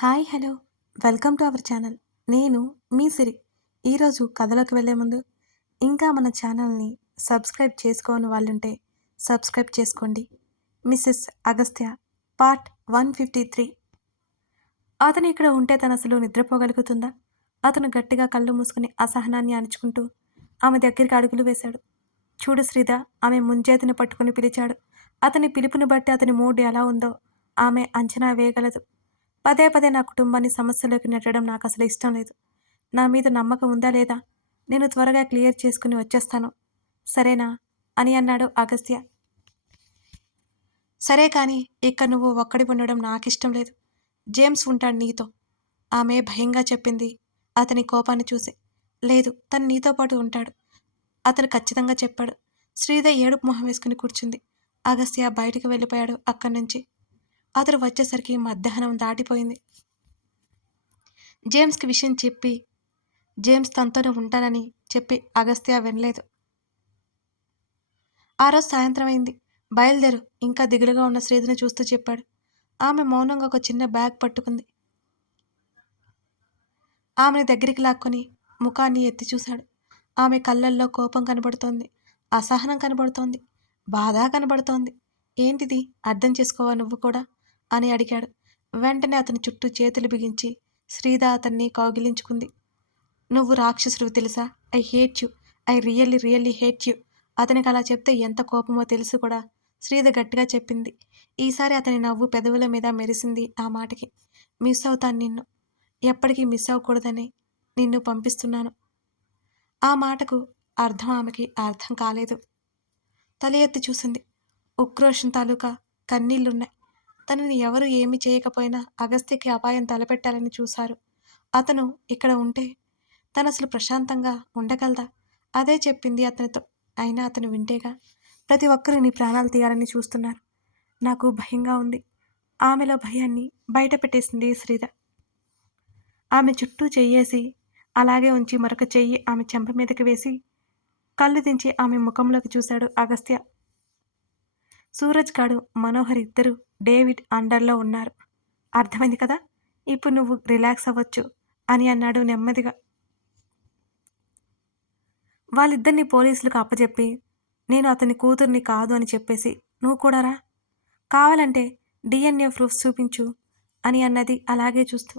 Hi hello welcome to our channel. నేను మీ సిరి. ఈరోజు కథలోకి వెళ్ళే ముందు ఇంకా మన ఛానల్ని సబ్స్క్రైబ్ చేసుకోని వాళ్ళుంటే సబ్స్క్రైబ్ చేసుకోండి. Mrs Agastya part 153. అతను ఇక్కడ ఉంటే తను అసలు నిద్రపోగలుగుతుందా? అతను గట్టిగా కళ్ళు మూసుకుని అసహనాన్ని అణుచుకుంటూ ఆమె దగ్గరికి అడుగులు వేశాడు. చూడు శ్రీధ, ఆమె ముంజేతిని పట్టుకుని పిలిచాడు. అతని పిలుపుని బట్టి అతని మూడ్ ఎలా ఉందో ఆమె అంచనా వేయగలదు. పదే పదే నా కుటుంబాన్ని సమస్యలోకి నెట్టడం నాకసలు ఇష్టం లేదు. నా మీద నమ్మకం ఉందా లేదా? నేను త్వరగా క్లియర్ చేసుకుని వచ్చేస్తాను. సరేనా? అని అన్నాడు అగస్త్య. సరే కానీ ఇక్కడ నువ్వు ఒక్కడి ఉండడం నాకిష్టం లేదు. జేమ్స్ ఉంటాడు నీతో. ఆమె భయంగా చెప్పింది అతని కోపాన్ని చూసి. లేదు, తను నీతో పాటు ఉంటాడు. అతను ఖచ్చితంగా చెప్పాడు. శ్రీధ ఏడుపు మొహం వేసుకుని కూర్చుంది. అగస్త్య బయటికి వెళ్ళిపోయాడు అక్కడి నుంచి. అతడు వచ్చేసరికి మధ్యాహ్నం దాటిపోయింది. జేమ్స్కి విషయం చెప్పి జేమ్స్ తనతోనే ఉంటానని చెప్పి అగస్త్య వినలేదు. ఆ రోజు సాయంత్రం అయింది. బయలుదేరు, ఇంకా దిగులుగా ఉన్న శ్రీధని చూస్తూ చెప్పాడు. ఆమె మౌనంగా ఒక చిన్న బ్యాగ్ పట్టుకుంది. ఆమెని దగ్గరికి లాక్కొని ముఖాన్ని ఎత్తి చూశాడు. ఆమె కళ్ళల్లో కోపం కనబడుతోంది, అసహనం కనబడుతోంది, బాధ కనబడుతోంది. ఏంటిది, అర్థం చేసుకోవా నువ్వు కూడా అని అడిగాడు. వెంటనే అతని చుట్టూ చేతులు బిగించి శ్రీధ అతన్ని కౌగిలించుకుంది. నువ్వు రాక్షసుడివి తెలుసా? I hate you. I really hate you. అతనికి అలా చెప్తే ఎంత కోపమో తెలుసు కూడా. శ్రీధ గట్టిగా చెప్పింది. ఈసారి అతని నవ్వు పెదవుల మీద మెరిసింది ఆ మాటకి. మిస్ అవుతాను నిన్ను. ఎప్పటికీ మిస్ అవ్వకూడదని నిన్ను పంపిస్తున్నాను. ఆ మాటకు అర్థం ఆమెకి అర్థం కాలేదు. తల ఎత్తి చూసింది. ఉక్రోషం తాలూకా కన్నీళ్లున్నాయి. తనని ఎవరు ఏమీ చేయకపోయినా అగస్త్యకి అపాయం తలపెట్టాలని చూశారు. అతను ఇక్కడ ఉంటే తను అసలు ప్రశాంతంగా ఉండగలదా? అదే చెప్పింది అతనితో. అయినా అతను వింటేగా. ప్రతి ఒక్కరూ నీ ప్రాణాలు తీయాలని చూస్తున్నారు. నాకు భయంగా ఉంది. ఆమెలో భయాన్ని బయట పెట్టేసింది శ్రీధ. ఆమె చుట్టూ చెయ్యేసి అలాగే ఉంచి మరొక చెయ్యి ఆమె చెంప మీదకి వేసి కళ్ళు దించి ఆమె ముఖంలోకి చూశాడు అగస్త్య. సూరజ్ గాడు, మనోహర్ ఇద్దరు డేవిడ్ అండర్లో ఉన్నారు. అర్థమైంది కదా? ఇప్పుడు నువ్వు రిలాక్స్ అవ్వచ్చు అని అన్నాడు నెమ్మదిగా. వాళ్ళిద్దరిని పోలీసులకు అప్పచెప్పి నేను అతని కూతుర్ని కాదు అని చెప్పేసి నువ్వు కూడా రా, కావాలంటే డిఎన్ఏ ప్రూఫ్స్ చూపించు అని అన్నది అలాగే చూస్తూ.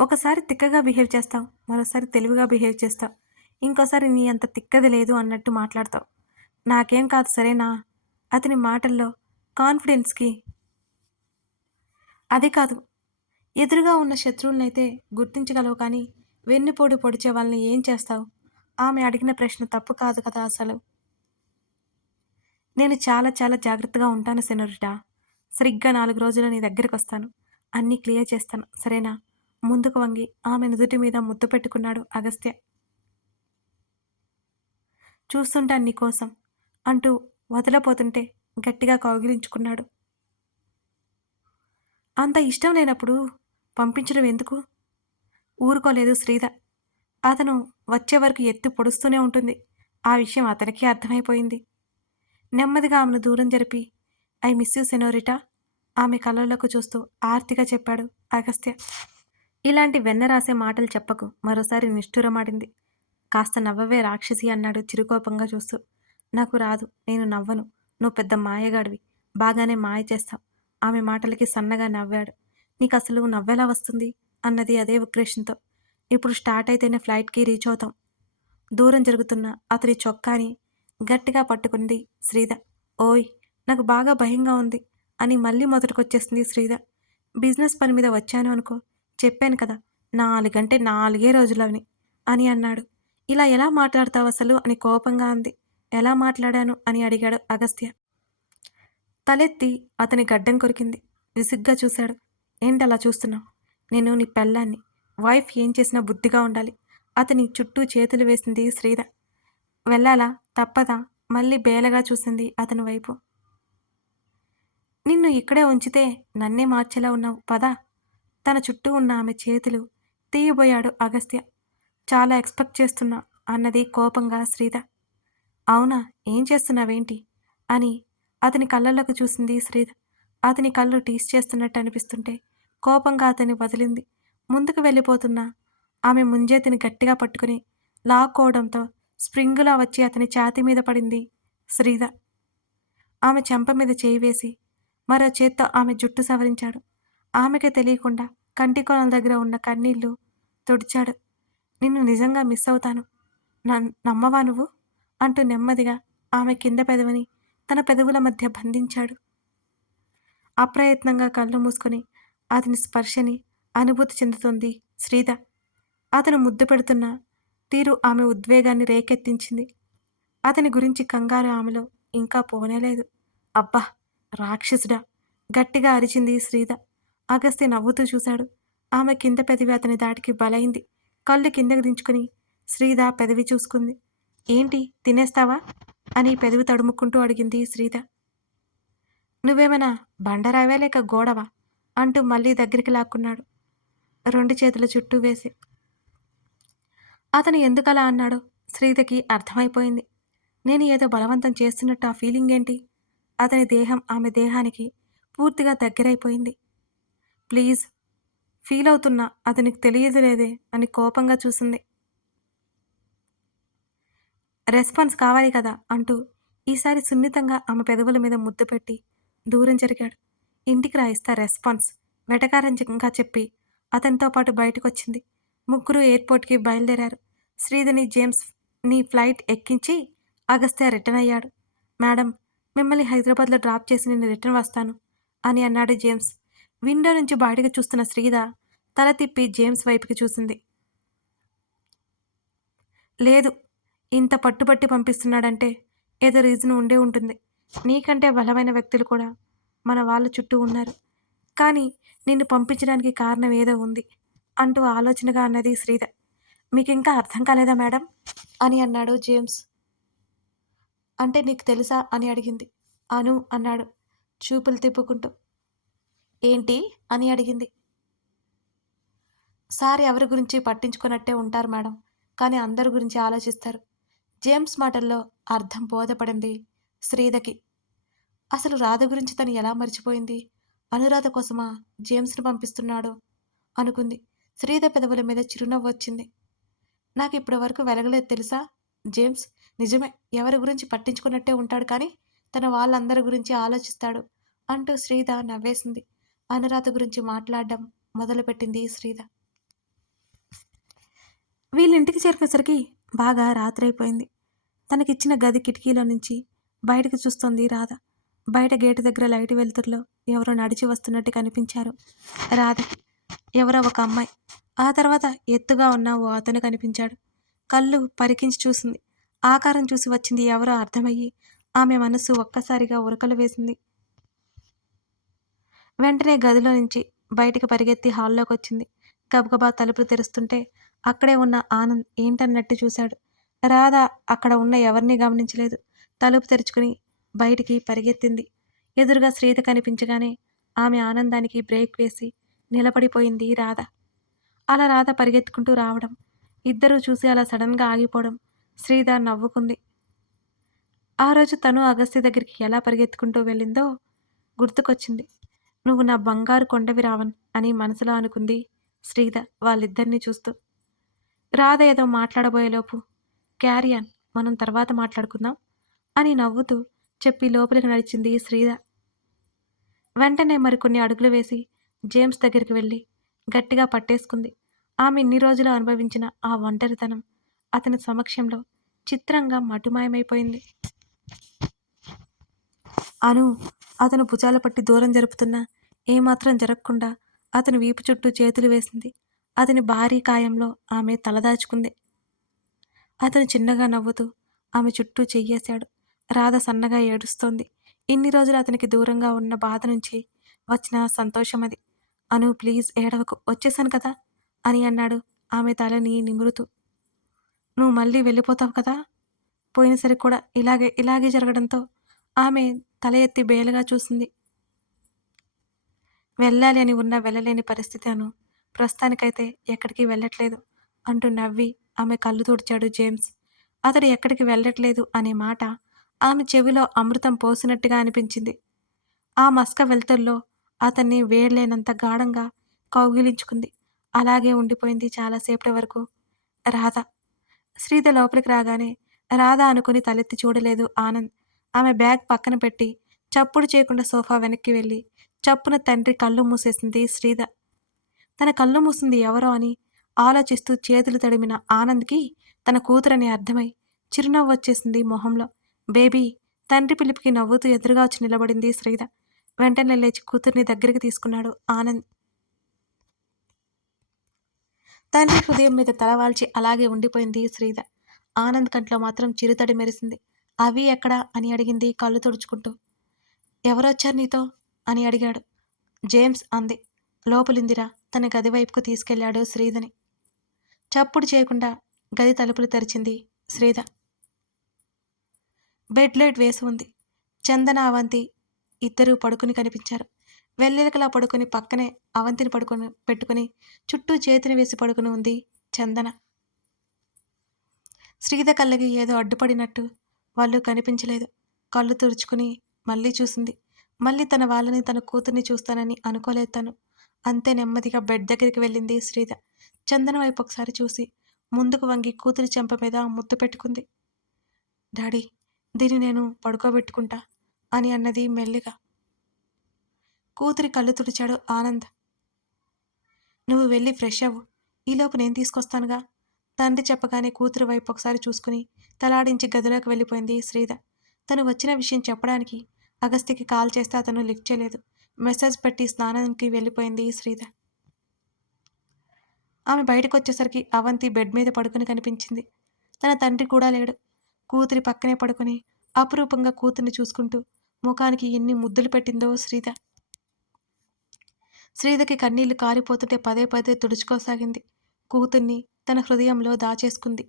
ఒకసారి తిక్కగా బిహేవ్ చేస్తావు, మరోసారి తెలివిగా బిహేవ్ చేస్తావు, ఇంకోసారి నీ అంత తిక్కది లేదు అన్నట్టు మాట్లాడతావు. నాకేం కాదు సరేనా? అతని మాటల్లో కాన్ఫిడెన్స్కి అది కాదు. ఎదురుగా ఉన్న శత్రువులనైతే గుర్తించగలవు కానీ వెన్నుపోటు పొడిచే వాళ్ళని ఏం చేస్తావు? ఆమె అడిగిన ప్రశ్న తప్పు కాదు కదా అసలు. నేను చాలా జాగ్రత్తగా ఉంటాను సెనోరిటా. సరిగ్గా 4 రోజుల్లో నీ దగ్గరికి వస్తాను. అన్నీ క్లియర్ చేస్తాను సరేనా? ముందుకు వంగి ఆమె నుదుటి మీద ముద్దు పెట్టుకున్నాడు అగస్త్య. చూస్తుంటాను నీకోసం అంటూ వదలపోతుంటే గట్టిగా కౌగిలించుకున్నాడు. అంత ఇష్టం లేనప్పుడు పంపించడం ఎందుకు? ఊరుకోలేదు శ్రీధ. అతను వచ్చే వరకు ఎత్తి పొడుస్తూనే ఉంటుంది. ఆ విషయం అతనికి అర్థమైపోయింది. నెమ్మదిగా ఆమెను దూరం జరిపి ఐ మిస్ యూ సెనోరిటా ఆమె కళ్ళలోకి చూస్తూ ఆర్తిగా చెప్పాడు అగస్త్య. ఇలాంటి వెన్న రాసే మాటలు చెప్పకు, మరోసారి నిష్ఠురమాడింది. కాస్త నవ్వవే రాక్షసి అన్నాడు చిరుకోపంగా చూస్తూ. నాకు రాదు, నేను నవ్వను. నువ్వు పెద్ద మాయగాడివి, బాగానే మాయ చేస్తావు. ఆమె మాటలకి సన్నగా నవ్వాడు. నీకసలు నవ్వెలా వస్తుంది అన్నది అదే ఉక్రేషంతో. ఇప్పుడు స్టార్ట్ అయితేనే ఫ్లైట్కి రీచ్ అవుతాం. దూరం జరుగుతున్న అతడి చొక్కాని గట్టిగా పట్టుకుంది శ్రీధ. ఓయ్, నాకు బాగా భయంగా ఉంది అని మళ్ళీ మొదటికొచ్చేసింది శ్రీధ. బిజినెస్ పని మీద వచ్చాను అనుకో, చెప్పాను కదా 4 అంటే 4 రోజులని అని అన్నాడు. ఇలా ఎలా మాట్లాడతావు అసలు అని కోపంగా అంది. ఎలా మాట్లాడాను అని అడిగాడు అగస్త్య. తలెత్తి అతని గడ్డం కొరికింది. విసుగ్గా చూశాడు. ఏంటలా చూస్తున్నావు? నేను నీ పెళ్ళాన్ని. వైఫ్ ఏం చేసినా బుద్ధిగా ఉండాలి. అతని చుట్టూ చేతులు వేసింది శ్రీధ. వెళ్ళాలా? తప్పదా? మళ్ళీ బేలగా చూసింది అతని వైపు. నిన్ను ఇక్కడే ఉంచితే నన్నే మార్చేలా ఉన్నావు, పద. తన చుట్టూ ఉన్న ఆమె చేతులు తీయబోయాడు అగస్త్య. చాలా ఎక్స్పెక్ట్ చేస్తున్నా అన్నది కోపంగా శ్రీధ. అవునా, ఏం చేస్తున్నావేంటి అని అతని కళ్ళల్లోకి చూసింది శ్రీధ. అతని కళ్ళు టీస్ చేస్తున్నట్టు అనిపిస్తుంటే కోపంగా అతన్ని వదిలింది. ముందుకు వెళ్ళిపోతున్నా ఆమె ముంజేతిని గట్టిగా పట్టుకుని లాక్కోవడంతో స్ప్రింగులా వచ్చి అతని ఛాతీ మీద పడింది శ్రీధ. ఆమె చెంప మీద చేయి వేసి మరో చేత్తో ఆమె జుట్టు సవరించాడు. ఆమెకే తెలియకుండా కంటి కొనల దగ్గర ఉన్న కన్నీళ్లు తుడిచాడు. నిన్ను నిజంగా మిస్ అవుతాను. నమ్మవా నువ్వు? అంటూ నెమ్మదిగా ఆమె కింద పెదవిని తన పెదవుల మధ్య బంధించాడు. అప్రయత్నంగా కళ్ళు మూసుకొని అతని స్పర్శని అనుభూతి చెందుతోంది శ్రీధ. అతను ముద్దు పెడుతున్న తీరు ఆమె ఉద్వేగాన్ని రేకెత్తించింది. అతని గురించి కంగారు ఆమెలో ఇంకా పోనేలేదు. అబ్బా! రాక్షసుడా! గట్టిగా అరిచింది శ్రీధ. అగస్త్య నవ్వుతూ చూశాడు. ఆమె కింద పెదవి అతని దాటికి బలైంది. కళ్ళు కిందకు దించుకుని శ్రీధ పెదవి చూసుకుంది. ఏంటి తినేస్తావా? అని పెదవి తడుముకుంటూ అడిగింది శ్రీధ. నువ్వేమైనా బండరావా లేక గోడవా? అంటూ మళ్ళీ దగ్గరికి లాక్కున్నాడు 2 చేతుల చుట్టూ వేసి. అతను ఎందుకలా అన్నాడో శ్రీధకి అర్థమైపోయింది. నేను ఏదో బలవంతం చేస్తున్నట్టు ఆ ఫీలింగ్ ఏంటి? అతని దేహం ఆమె దేహానికి పూర్తిగా దగ్గరైపోయింది. ప్లీజ్ ఫీల్ అవుతున్నా అతనికి తెలియదులేదే అని కోపంగా చూసింది. రెస్పాన్స్ కావాలి కదా అంటూ ఈసారి సున్నితంగా ఆమె పెదవుల మీద ముద్దు పెట్టి దూరం జరిగాడు. ఇంటికి రా ఇస్తా రెస్పాన్స్ వెటకారంగా చెప్పి అతనితో పాటు బయటకొచ్చింది. ముగ్గురు ఎయిర్పోర్ట్కి బయలుదేరారు. శ్రీధని జేమ్స్ని ఫ్లైట్ ఎక్కించి అగస్త్య రిటర్న్ అయ్యాడు. మేడం, మిమ్మల్ని హైదరాబాద్లో డ్రాప్ చేసి నేను రిటర్న్ వస్తాను అని అన్నాడు జేమ్స్. విండో నుంచి బయటకు చూస్తున్న శ్రీధ తల తిప్పి జేమ్స్ వైపుకి చూసింది. లేదు, ఇంత పట్టుబట్టి పంపిస్తున్నాడంటే ఏదో రీజన్ ఉండే ఉంటుంది. నీకంటే బలమైన వ్యక్తులు కూడా మన వాళ్ళ చుట్టూ ఉన్నారు. కానీ నిన్ను పంపించడానికి కారణం ఏదో ఉంది అంటూ ఆలోచనగా అన్నది శ్రీధ. మీకింకా అర్థం కాలేదా మేడం అని అన్నాడు జేమ్స్. అంటే నీకు తెలుసా అని అడిగింది. అను అన్నాడు చూపులు తిప్పుకుంటూ. ఏంటి అని అడిగింది. సార్ ఎవరి గురించి పట్టించుకున్నట్టే ఉంటారు మేడం, కానీ అందరి గురించి ఆలోచిస్తారు. జేమ్స్ మాటల్లో అర్థం బోధపడింది శ్రీధకి. అసలు రాధ గురించి తను ఎలా మర్చిపోయింది? అనురాధ కోసమా జేమ్స్ను పంపిస్తున్నాడు అనుకుంది. శ్రీధ పెదవుల మీద చిరునవ్వు వచ్చింది. నాకు ఇప్పటి వరకు వెలగలేదు తెలుసా జేమ్స్. నిజమే, ఎవరి గురించి పట్టించుకున్నట్టే ఉంటాడు, కానీ తన వాళ్ళందరి గురించి ఆలోచిస్తాడు అంటూ శ్రీధ నవ్వేసింది. అనురాధ గురించి మాట్లాడడం మొదలుపెట్టింది శ్రీధ. వీళ్ళింటికి చేరుకునేసరికి బాగా రాత్రైపోయింది. తనకిచ్చిన గది కిటికీలో నుంచి బయటకు చూస్తోంది రాధ. బయట గేటు దగ్గర లైట్ వెలుతురులో ఎవరో నడిచి వస్తున్నట్టు కనిపించారు రాధకి. ఎవరో ఒక అమ్మాయి. ఆ తర్వాత ఎత్తుగా ఉన్న ఓ అతను కనిపించాడు. కళ్ళు పరికించి చూసింది. ఆకారం చూసి వచ్చింది ఎవరో అర్థమయ్యి ఆమె మనస్సు ఒక్కసారిగా ఉరకలు వేసింది. వెంటనే గదిలో నుంచి బయటికి పరిగెత్తి హాల్లోకి వచ్చింది. గబగబా తలుపులు తెరుస్తుంటే అక్కడే ఉన్న ఆనంద్ ఏంటన్నట్టు చూశాడు. రాధ అక్కడ ఉన్న ఎవరిని గమనించలేదు. తలుపు తెరుచుకుని బయటికి పరిగెత్తింది. ఎదురుగా శ్రీధ కనిపించగానే ఆమె ఆనందానికి బ్రేక్ వేసి నిలబడిపోయింది రాధ. అలా రాధ పరిగెత్తుకుంటూ రావడం, ఇద్దరూ చూసి అలా సడన్గా ఆగిపోవడం శ్రీధ నవ్వుకుంది. ఆ రోజు తను అగస్త్య దగ్గరికి ఎలా పరిగెత్తుకుంటూ వెళ్ళిందో గుర్తుకొచ్చింది. నువ్వు నా బంగారు కొండవి రావణ్ అని మనసులో అనుకుంది శ్రీధ వాళ్ళిద్దరినీ చూస్తూ. రాధ ఏదో మాట్లాడబోయేలోపు క్యారియాన్, మనం తర్వాత మాట్లాడుకుందాం అని నవ్వుతూ చెప్పి లోపలికి నడిచింది శ్రీధ. వెంటనే మరికొన్ని అడుగులు వేసి జేమ్స్ దగ్గరికి వెళ్ళి గట్టిగా పట్టేసుకుంది. ఆమె ఇన్ని రోజులు అనుభవించిన ఆ ఒంటరితనం అతని సమక్షంలో చిత్రంగా మటుమాయమైపోయింది. అను అతను భుజాల పట్టి దూరం జరుపుతున్నా ఏమాత్రం జరగకుండా అతని వీపు చుట్టూ చేతులు వేసింది. అతని భారీ కాయంలో ఆమె తలదాచుకుంది. అతను చిన్నగా నవ్వుతూ ఆమె చుట్టూ చెయ్యేశాడు. రాధ సన్నగా ఏడుస్తోంది. ఇన్ని రోజులు అతనికి దూరంగా ఉన్న బాధ నుంచి వచ్చిన సంతోషం అది. అను ప్లీజ్ ఏడవకు, వచ్చేసాను కదా అని అన్నాడు ఆమె తలని నిమురుతూ. నువ్వు మళ్ళీ వెళ్ళిపోతావు కదా? పోయినసరి కూడా ఇలాగే జరగడంతో ఆమె తల ఎత్తి బేలగా చూసింది. వెళ్ళాలి అని ఉన్నా వెళ్ళలేని పరిస్థితి అను. ప్రస్తుతానికైతే ఎక్కడికి వెళ్ళట్లేదు అంటూ నవ్వి ఆమె కళ్ళు తుడిచాడు జేమ్స్. అతడు ఎక్కడికి వెళ్ళట్లేదు అనే మాట ఆమె చెవిలో అమృతం పోసినట్టుగా అనిపించింది. ఆ మసక వెలుతురులో అతన్ని వేడలేనంత గాఢంగా కౌగిలించుకుంది. అలాగే ఉండిపోయింది చాలాసేపటి వరకు రాధ. శ్రీధ లోపలికి రాగానే రాధ అనుకుని తలెత్తి చూడలేదు ఆనంద్. ఆమె బ్యాగ్ పక్కన పెట్టి చప్పుడు చేయకుండా సోఫా వెనక్కి వెళ్ళి చప్పున తండ్రి కళ్ళు మూసేసింది శ్రీధ. తన కళ్ళు మూసింది ఎవరో అని ఆలోచిస్తూ చేతులు తడిమిన ఆనంద్‌కి తన కూతురని అర్థమై చిరునవ్వొచ్చేసింది మొహంలో. బేబీ! తండ్రి పిలుపుకి నవ్వుతూ ఎదురుగా వచ్చి నిలబడింది శ్రీధ. వెంటనే లేచి కూతుర్ని దగ్గరికి తీసుకున్నాడు ఆనంద్. తండ్రి హృదయం మీద తలవాల్చి అలాగే ఉండిపోయింది శ్రీధ. ఆనంద్ కంట్లో మాత్రం చిరుతడి మెరిసింది. అవి ఎక్కడా అని అడిగింది కళ్ళు తుడుచుకుంటూ. ఎవరొచ్చారు నీతో అని అడిగాడు. జేమ్స్ అంది. లోపలుందిరా తన గది వైపుకు తీసుకెళ్లాడు శ్రీధని. చప్పుడు చేయకుండా గది తలుపులు తెరిచింది శ్రీధ. బెడ్ లైట్ వేసి ఉంది. చందన అవంతి ఇద్దరూ పడుకుని కనిపించారు. వెల్లెలకలా పడుకుని పక్కనే అవంతిని పెట్టుకుని చుట్టూ చేతిని వేసి పడుకుని ఉంది చందన. శ్రీధ కళ్ళకి ఏదో అడ్డుపడినట్టు వాళ్ళు కనిపించలేదు. కళ్ళు తుడుచుకుని మళ్ళీ చూసింది. మళ్ళీ తన వాళ్ళని తన కూతుర్ని చూస్తానని అనుకోలేదు తను. అంతే నెమ్మదిగా బెడ్ దగ్గరికి వెళ్ళింది శ్రీధ. చందన వైపు ఒకసారి చూసి ముందుకు వంగి కూతురి చెంప మీద ముద్దు పెట్టుకుంది. డాడీ దీన్ని నేను పడుకోబెట్టుకుంటా అని అన్నది మెల్లిగా. కూతురి కళ్ళు తుడిచాడు ఆనంద్. నువ్వు వెళ్ళి ఫ్రెష్ అవ్వు, ఈలోపు నేను తీసుకొస్తానుగా. తండ్రి చెప్పగానే కూతురు వైపు ఒకసారి చూసుకుని తలాడించి గదిలోకి వెళ్ళిపోయింది శ్రీధ. తను వచ్చిన విషయం చెప్పడానికి అగస్త్యకి కాల్ చేస్తే అతను లిఫ్ట్ చేయలేదు. మెసేజ్ పెట్టి స్నానానికి వెళ్ళిపోయింది శ్రీధ. ఆమె బయటకు వచ్చేసరికి అవంతి బెడ్ మీద పడుకుని కనిపించింది. తన తండ్రి కూడా లేడు. కూతురి పక్కనే పడుకుని అపురూపంగా కూతుర్ని చూసుకుంటూ ముఖానికి ఎన్ని ముద్దులు పెట్టిందో శ్రీధ. శ్రీధకి కన్నీళ్లు కారిపోతుంటే పదే పదే తుడుచుకోసాగింది. కూతుర్ని తన హృదయంలో దాచేసుకుంది.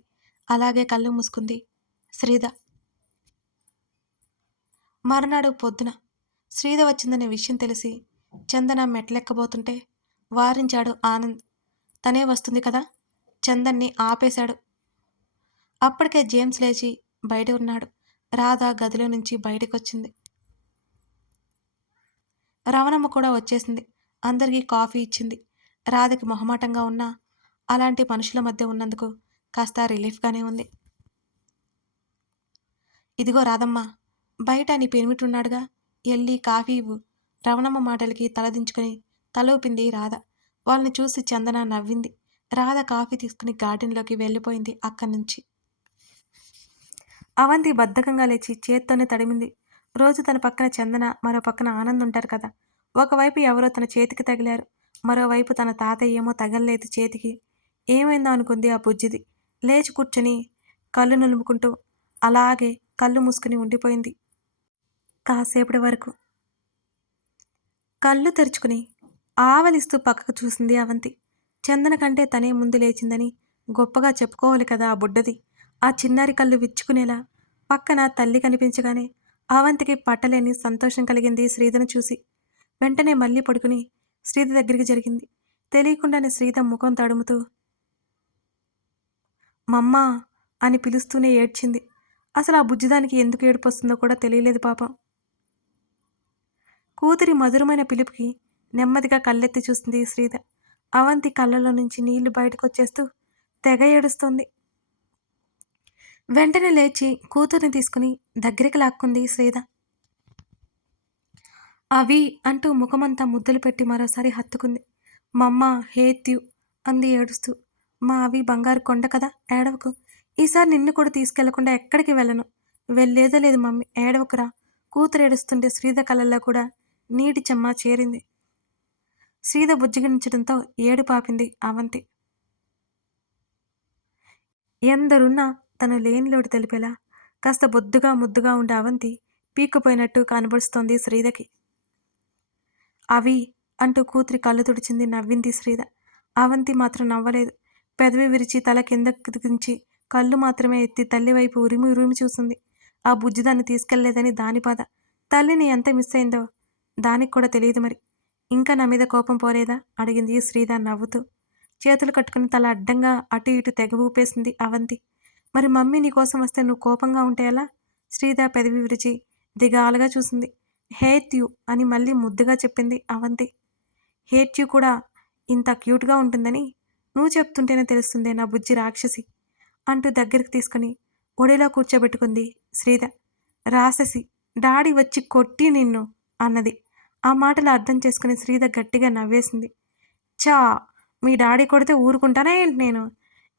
అలాగే కళ్ళు మూసుకుంది శ్రీధ. మర్నాడు పొద్దున శ్రీధ వచ్చిందనే విషయం తెలిసి చందన మెట్లెక్కబోతుంటే వారించాడు ఆనంద్. తనే వస్తుంది కదా. చందన్ని ఆపేశాడు. అప్పటికే జేమ్స్ లేచి బయట ఉన్నాడు. రాధ గదిలో నుంచి బయటకొచ్చింది. రవణమ్మ కూడా వచ్చేసింది. అందరికీ కాఫీ ఇచ్చింది. రాధకి మొహమాటంగా ఉన్నా అలాంటి మనుషుల మధ్య ఉన్నందుకు కాస్త రిలీఫ్గానే ఉంది. ఇదిగో రాధమ్మ, బయట నీ పెనిమిటున్నాడుగా, ఎళ్ళి కాఫీ ఇవ్వు. రవణమ్మ మాటలకి తలదించుకుని తలూపింది రాధ. వాళ్ళని చూసి చందన నవ్వింది. రాధ కాఫీ తీసుకుని గార్డెన్లోకి వెళ్ళిపోయింది అక్కడి నుంచి. అవంతి బద్ధకంగా లేచి చేత్తోనే తడిమింది. రోజు తన పక్కన చందన, మరో పక్కన ఆనంద్ ఉంటారు కదా. ఒకవైపు ఎవరో తన చేతికి తగిలారు. మరోవైపు తన తాతయ్య ఏమో తగల్లేదు చేతికి. ఏమైందో అనుకుంది ఆ బుజ్జిది. లేచి కూర్చొని కళ్ళు నులుముకుంటూ అలాగే కళ్ళు మూసుకుని ఉండిపోయింది కాసేపటి వరకు. కళ్ళు తెరుచుకుని ఆవలిస్తూ పక్కకు చూసింది అవంతి. చందన కంటే తనే ముందు లేచిందని గొప్పగా చెప్పుకోవాలి కదా ఆ బుడ్డది. ఆ చిన్నారి కళ్ళు విచ్చుకునేలా పక్కన తల్లి కనిపించగానే అవంతికి పట్టలేని సంతోషం కలిగింది శ్రీధను చూసి. వెంటనే మళ్ళీ పడుకుని శ్రీధ దగ్గరికి జరిగింది. తెలియకుండానే శ్రీధ ముఖం తడుముతూ మమ్మా అని పిలుస్తూనే ఏడ్చింది. అసలు ఆ బుజ్జిదానికి ఎందుకు ఏడుపొస్తుందో కూడా తెలియలేదు పాపం. కూతురి మధురమైన పిలుపుకి నెమ్మదిగా కళ్ళెత్తి చూసింది శ్రీధ. అవంతి కళ్ళలో నుంచి నీళ్లు బయటకొచ్చేస్తూ తెగ ఏడుస్తోంది. వెంటనే లేచి కూతుర్ని తీసుకుని దగ్గరికి లాక్కుంది శ్రీధ. అవి అంటూ ముఖమంతా ముద్దులు పెట్టి మరోసారి హత్తుకుంది. మమ్మ హేత్యు అంది ఏడుస్తూ. మా అవి బంగారు కొండ కదా, ఏడవకు. ఈసారి నిన్ను కూడా తీసుకెళ్లకుండా ఎక్కడికి వెళ్ళను. వెళ్ళేదో లేదు మమ్మీ, ఏడవకురా. కూతురు ఏడుస్తుంటే శ్రీధ కళ్ళల్లో కూడా నీటి చెమ్మ చేరింది. శ్రీధ బుజ్జిగించడంతో ఏడు పాపింది అవంతి. ఎందరున్నా తను లేని లోటు తెలిపేలా కాస్త బొద్దుగా ముద్దుగా ఉండే అవంతి పీక్కుపోయినట్టు కనబడుస్తోంది శ్రీధకి. అవి అంటూ కూతురి కళ్ళు తుడిచింది. నవ్వింది శ్రీధ. అవంతి మాత్రం నవ్వలేదు. పెదవి విరిచి తల కిందకు దించి కళ్ళు మాత్రమే ఎత్తి తల్లివైపు ఉరిమి ఉరిమి చూసింది. ఆ బుజ్జిదాన్ని తీసుకెళ్లేదని దాని బాధ. తల్లిని ఎంత మిస్ అయిందో దానికి కూడా తెలియదు మరి. ఇంకా నా మీద కోపం పోలేదా అడిగింది శ్రీధ నవ్వుతూ. చేతులు కట్టుకుని తల అడ్డంగా అటు ఇటు తెగ ఊపేసింది అవంతి. మరి మమ్మీ నీకోసం వస్తే నువ్వు కోపంగా ఉంటే ఎలా? శ్రీధ పెదవి విరిచి దిగాలుగా చూసింది. హేట్ యూ అని మళ్ళీ ముద్దుగా చెప్పింది అవంతి. హేట్ యూ కూడా ఇంత క్యూట్‌గా ఉంటుందని నువ్వు చెప్తుంటేనే తెలుస్తుందే నా బుజ్జి రాక్షసి అంటూ దగ్గరికి తీసుకొని ఒడిలో కూర్చోబెట్టుకుంది శ్రీధ. రాక్షసి, డాడీ వచ్చి కొట్టి నిన్ను అన్నది. ఆ మాటలు అర్థం చేసుకుని శ్రీధ గట్టిగా నవ్వేసింది. ఛా! మీ డాడీ కొడితే ఊరుకుంటానా ఏంటి నేను?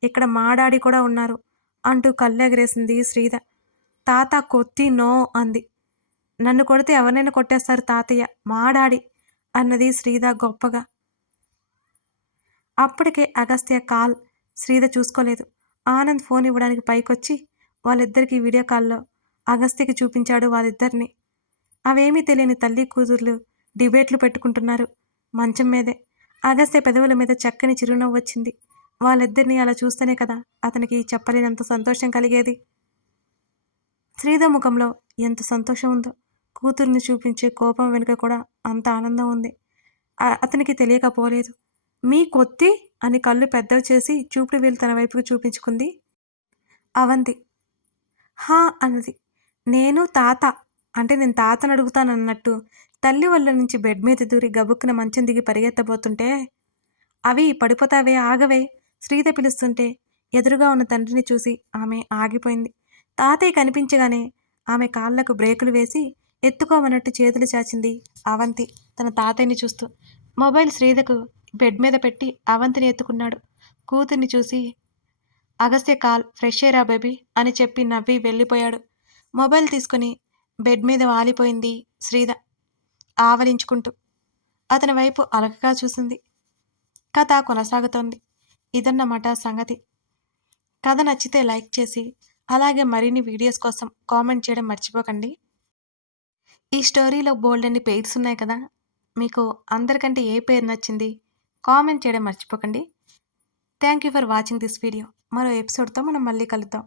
ఇక్కడ మా డాడీ కూడా ఉన్నారు అంటూ కళ్ళెగరేసింది శ్రీధ. తాత కొత్తి నో అంది. నన్ను కొడితే ఎవరినైనా కొట్టేస్తారు తాతయ్య, మా డాడీ అన్నది శ్రీధ గొప్పగా. అప్పటికే అగస్త్య కాల్ శ్రీధ చూసుకోలేదు. ఆనంద్ ఫోన్ ఇవ్వడానికి పైకొచ్చి వాళ్ళిద్దరికీ వీడియో కాల్లో అగస్త్యకి చూపించాడు వాళ్ళిద్దరిని. అవేమీ తెలియని తల్లి కూతుర్లు డిబేట్లు పెట్టుకుంటున్నారు మంచం మీదే. అగస్త్య పెదవుల మీద చక్కని చిరునవ్వు వచ్చింది. వాళ్ళిద్దరినీ అలా చూస్తేనే కదా అతనికి చెప్పలేనంత సంతోషం కలిగేది. శ్రీధ ముఖంలో ఎంత సంతోషం ఉందో, కూతుర్ని చూపించే కోపం వెనుక కూడా అంత ఆనందం ఉంది. అతనికి తెలియకపోలేదు. మీ కొత్తి అని కళ్ళు పెద్దవి చేసి చూపుడు వేలు తన వైపుకు చూపించుకుంది అవంతి. హా అన్నది. నేను తాత అంటే నేను తాతను అడుగుతానన్నట్టు తల్లి వల్ల నుంచి బెడ్ మీద దూరి గబుక్కున మంచం దిగి పరిగెత్తబోతుంటే, అవి పడిపోతావే ఆగవే శ్రీధ పిలుస్తుంటే ఎదురుగా ఉన్న తండ్రిని చూసి ఆమె ఆగిపోయింది. తాతయ్య కనిపించగానే ఆమె కాళ్లకు బ్రేకులు వేసి ఎత్తుకోమన్నట్టు చేతులు చాచింది అవంతి తన తాతయ్యని చూస్తూ. మొబైల్ శ్రీధకు బెడ్ మీద పెట్టి అవంతిని ఎత్తుకున్నాడు. కూతుర్ని చూసి అగస్త్య కాల్, ఫ్రెష్ అయ్యరా బేబీ అని చెప్పి నవ్వి వెళ్ళిపోయాడు. మొబైల్ తీసుకుని బెడ్ మీద వాలిపోయింది శ్రీధ ఆవలించుకుంటూ. అతని వైపు అలకగా చూసింది. కథ కొనసాగుతోంది. ఇదన్నమాట సంగతి. కథ నచ్చితే లైక్ చేసి అలాగే మరిన్ని వీడియోస్ కోసం కామెంట్ చేయడం మర్చిపోకండి. ఈ స్టోరీలో బోల్డన్ని పేర్స్ ఉన్నాయి కదా, మీకు అందరికంటే ఏ పేరు నచ్చింది కామెంట్ చేయడం మర్చిపోకండి. Thank you for watching this video. మరో ఎపిసోడ్తో మనం మళ్ళీ కలుద్దాం.